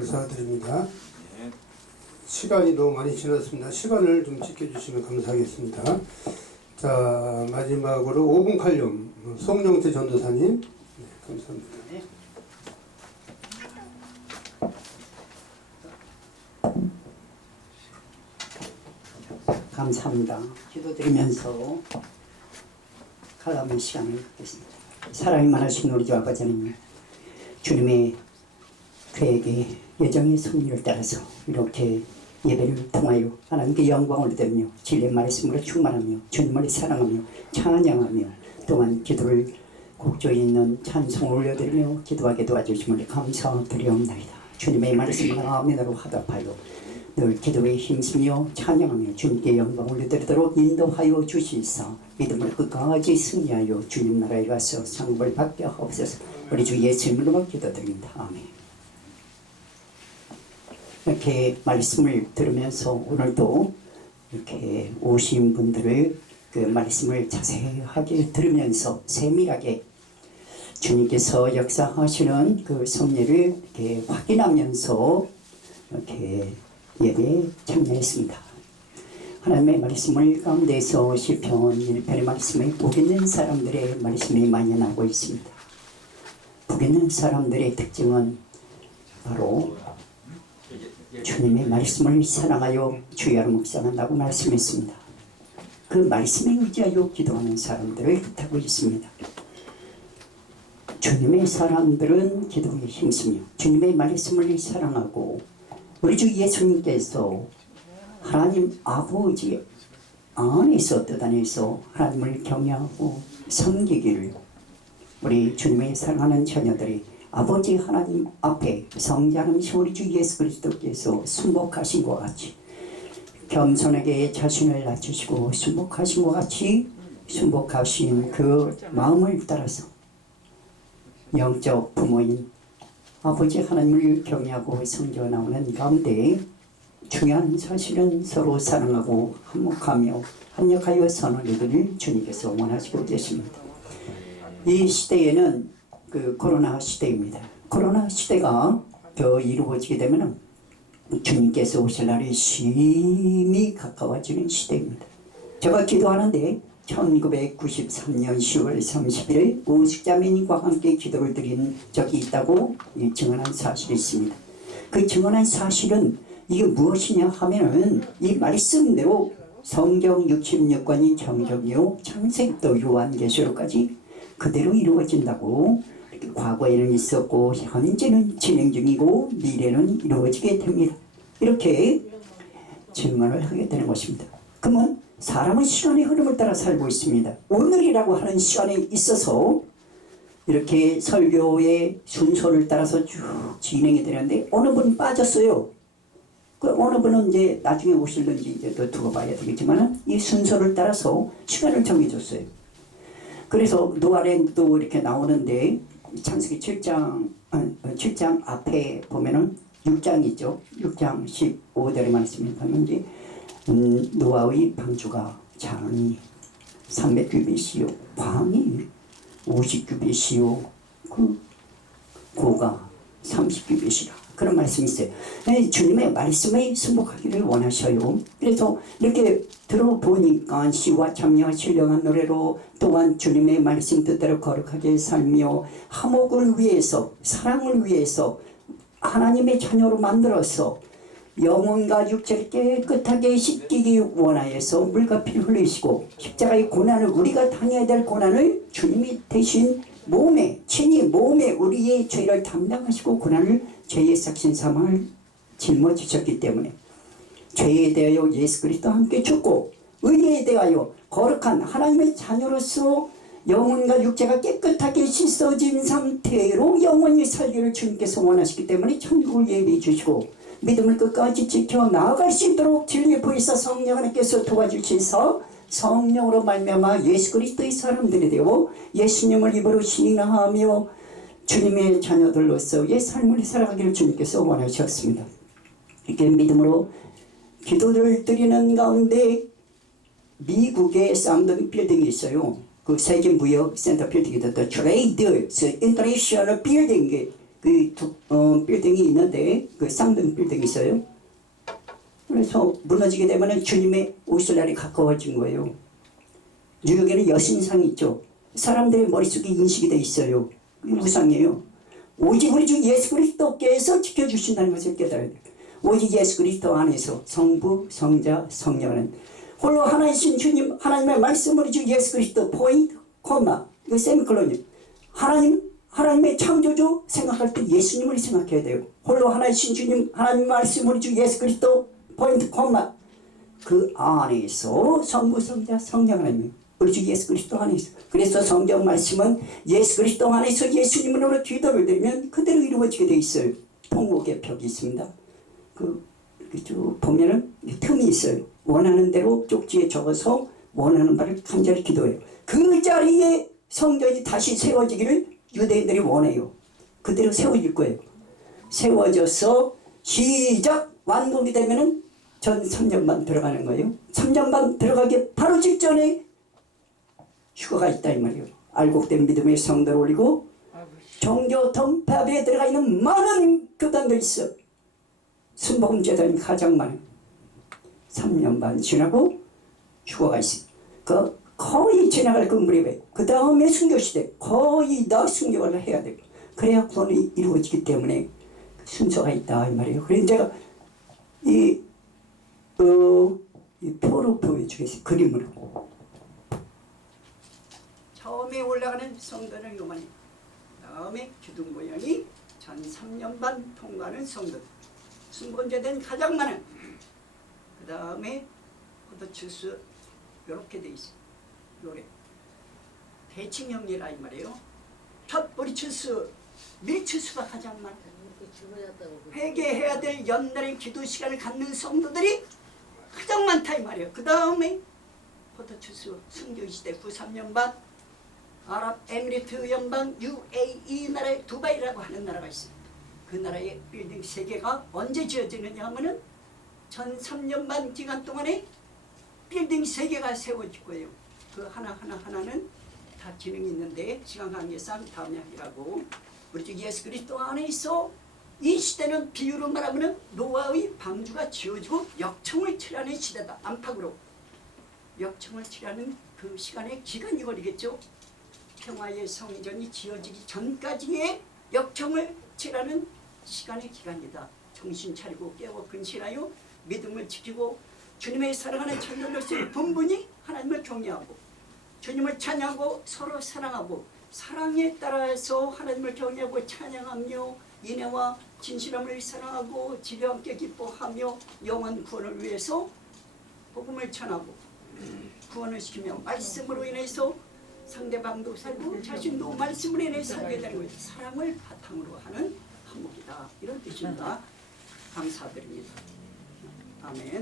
감사드립니다. 시간이 너무 많이 지났습니다. 시간을 좀 지켜주시면 감사하겠습니다. 자, 마지막으로 5분 칼륨 송영태 전도사님. 네, 감사합니다. 감사합니다. 기도드리면서 가감의 시간을 갖겠습니다. 사랑이 많으신 우리 주 아버지 하나님, 주님의 계획의 예정의 섭리를 따라서 이렇게 예배를 통하여 하나님께 영광을 드리며 진리의 말씀으로 충만하며 주님을 사랑하며 찬양하며 또한 기도를 곡조에 있는 찬송을 올려드리며 기도하게 도와주심을 감사드리옵나이다. 주님의 말씀을 아멘으로 화답하여 늘 기도에 힘쓰며 찬양하며 주님께 영광을 올려드리도록 인도하여 주시사 믿음을 끝까지 승리하여 주님 나라에 가서 상급을 받게 하옵소서. 우리 주 예수 이름으로 기도드립니다. 아멘. 이렇게 말씀을 들으면서 오늘도 이렇게 오신 분들을 그 말씀을 자세하게 들으면서 세밀하게 주님께서 역사하시는 그 섭리를 이렇게 확인하면서 이렇게 예배에 참여했습니다. 하나님의 말씀을 가운데서 시편 1편의 말씀에 복 있는 사람들의 말씀이 많이 나오고 있습니다. 복 있는 사람들의 특징은 바로 주님의 말씀을 사랑하여 주야로 묵상한다고 말씀했습니다. 그 말씀에 의지하여 기도하는 사람들을 뜻하고 있습니다. 주님의 사람들은 기도에 힘쓰며 주님의 말씀을 사랑하고 우리 주 예수님께서 하나님 아버지 안에서 뜻 안에서 하나님을 경외하고 섬기기를 우리 주님의 사랑하는 자녀들이 아버지 하나님 앞에 성장하신 우리 주 예수 그리스도께서 순복하신 것 같이 겸손하게 자신을 낮추시고 순복하신 것 같이 순복하신 그 마음을 따라서 영적 부모인 아버지 하나님을 경외하고 섬겨 나오는 가운데 중요한 사실은 서로 사랑하고 한목하며 합력하여 선언하기를 주님께서 원하시고 계십니다. 이 시대에는 그 코로나 시대입니다. 코로나 시대가 더 이루어지게 되면 주님께서 오실 날이 심히 가까워지는 시대입니다. 제가 기도하는데 1993년 10월 30일 오숙자매님과 함께 기도를 드린 적이 있다고 증언한 사실이 있습니다. 그 증언한 사실은 이게 무엇이냐 하면은 이 말씀대로 성경 66권이 정정이요 창세기부터 요한계시록까지 그대로 이루어진다고 과거에는 있었고 현재는 진행 중이고 미래는 이루어지게 됩니다. 이렇게 증언을 하게 되는 것입니다. 그러면 사람은 시간의 흐름을 따라 살고 있습니다. 오늘이라고 하는 시간에 있어서 이렇게 설교의 순서를 따라서 쭉 진행이 되는데 어느 분은 빠졌어요. 그 어느 분은 이제 나중에 오실는지 이제 또 두고 봐야 되겠지만 이 순서를 따라서 시간을 정해줬어요. 그래서 노아랜드도 이렇게 나오는데 창세기 7장 앞에 보면은 6장 있죠. 6장 15절에 말씀을 보면 이제 노아의 방주가 잔이 300규빗이요 광이 50규빗이요 그 고가 30규빗이라 그런 말씀이 있어요. 주님의 말씀에 순복하기를 원하셔요. 그래서 이렇게 들어보니까 시와 참여 신령한 노래로 또한 주님의 말씀 뜻대로 거룩하게 살며 화목을 위해서 사랑을 위해서 하나님의 자녀로 만들어서 영혼과 육체를 깨끗하게 씻기기 원하여서 물과 피를 흘리시고 십자가의 고난을 우리가 당해야 될 고난을 주님이 대신 몸에 친히 몸에 우리의 죄를 담당하시고 고난을 죄의 삭신 사망을 짊어지셨기 때문에 죄에 대하여 예수 그리스도와 함께 죽고 의에 대하여 거룩한 하나님의 자녀로서 영혼과 육체가 깨끗하게 씻어진 상태로 영원히 살기를 주님께서 원하시기 때문에 천국을 예비해 주시고 믿음을 끝까지 지켜 나아갈 수 있도록 진리의 보이사 성령 하나님께서 도와주셔서 성령으로 말미암아 예수 그리스도의 사람들이 되어 예수님을 입으로 신앙하며 주님의 자녀들로서의 삶을 살아가기를 주님께서 원하셨습니다. 이렇게 믿음으로 기도를 드리는 가운데 미국의 쌍둥이 빌딩이 있어요. 그 세계무역센터 빌딩이 또 트레이드 인터내셔널 빌딩이 빌딩이 있는데 그 쌍둥이 빌딩이 있어요. 그래서 무너지게 되면은 주님의 오실 날이 가까워진 거예요. 뉴욕에는 여신상이 있죠. 사람들의 머릿속에 인식이 돼 있어요. 그게 우상이에요. 오직 우리 주 예수 그리스도께서 지켜주신다는 것을 깨달아야 돼요. 오직 예수 그리스도 안에서 성부, 성자, 성령은 홀로 하나이신 주님, 하나님의 말씀으로 주 예수 그리스도 포인트, 코마, 이거 세미콜론이에요. 하나님의 창조주 생각할 때 예수님을 생각해야 돼요. 홀로 하나이신 주님, 하나님 말씀으로 주 예수 그리스도 포인트, 코마, 그 안에서 성부, 성자, 성령 하나님, 우리 주 예수 그리스도 안에서. 그래서 성경 말씀은 예수 그리스도 안에서 예수님으로 기도를 드리면 그대로 이루어지게 돼 있어요. 통곡의 벽이 있습니다. 쭉 보면은 틈이 있어요. 원하는 대로 쪽지에 적어서 원하는 바를 간절히 기도해요. 그 자리에 성전이 다시 세워지기를 유대인들이 원해요. 그대로 세워질 거예요. 세워져서 시작 완공이 되면은 전 3년만 들어가는 거예요. 3년만 들어가기 바로 직전에 휴가가 있다 이 말이에요. 알곡된 믿음의 성도를 올리고 종교 통합에 들어가 있는 많은 교단도 있어. 순복음재단이 가장 많아요. 3년 반 지나고 휴가가 있어. 거의 지나갈 그 무렵에 그 다음에 순교시대 거의 다 순교를 해야 돼요. 그래야 구원이 이루어지기 때문에 순서가 있다 이 말이에요. 그래서 제가 이 표로 보여주겠어요. 그림으로. 처음에 올라가는 성도는 요만이, 다음에 기둥 모양이 전 3년 반 통과하는 성도, 순번제된 가장 많은, 그 다음에 포도주스 이렇게 돼 있어. 요래 대칭형이라 이 말이에요. 첫 뿌리추수, 밀추수가 가장 많아. 회개해야 될 연날의 기도 시간을 갖는 성도들이 가장 많다 이 말이에요. 그 다음에 포도추수, 순교시대 93년 반 아랍에미리트 연방 UAE 나라의 두바이라고 하는 나라가 있습니다. 그 나라의 빌딩 3개가 언제 지어지느냐 하면은 전 3년 반 기간 동안에 빌딩 3개가 세워질 거예요. 그 하나는 다 기능이 있는데 시간 관계상 다음에 하기라고. 우리 주 예수 그리스도 안에 있어 이 시대는 비유로 말하면 노아의 방주가 지어지고 역청을 치라는 시대다. 안팎으로 역청을 치라는 그 시간의 기간이 걸리겠죠. 평화의 성전이 지어지기 전까지의 역청을 치라는 시간의 기간이다. 정신 차리고 깨워 근신하여 믿음을 지키고 주님의 사랑하는 천년로서의 본분이 하나님을 경외하고 주님을 찬양하고 서로 사랑하고 사랑에 따라서 하나님을 경외하고 찬양하며 인애와 진실함을 사랑하고 지혜와 함께 기뻐하며 영원 구원을 위해서 복음을 전하고 구원을 시키며 말씀으로 인해서 상대방도 살고 자신도 말씀으로 인해 살게 되는 거예요. 사랑을 바탕으로 하는 한목이다. 이런 뜻입니다. 감사드립니다. 아멘.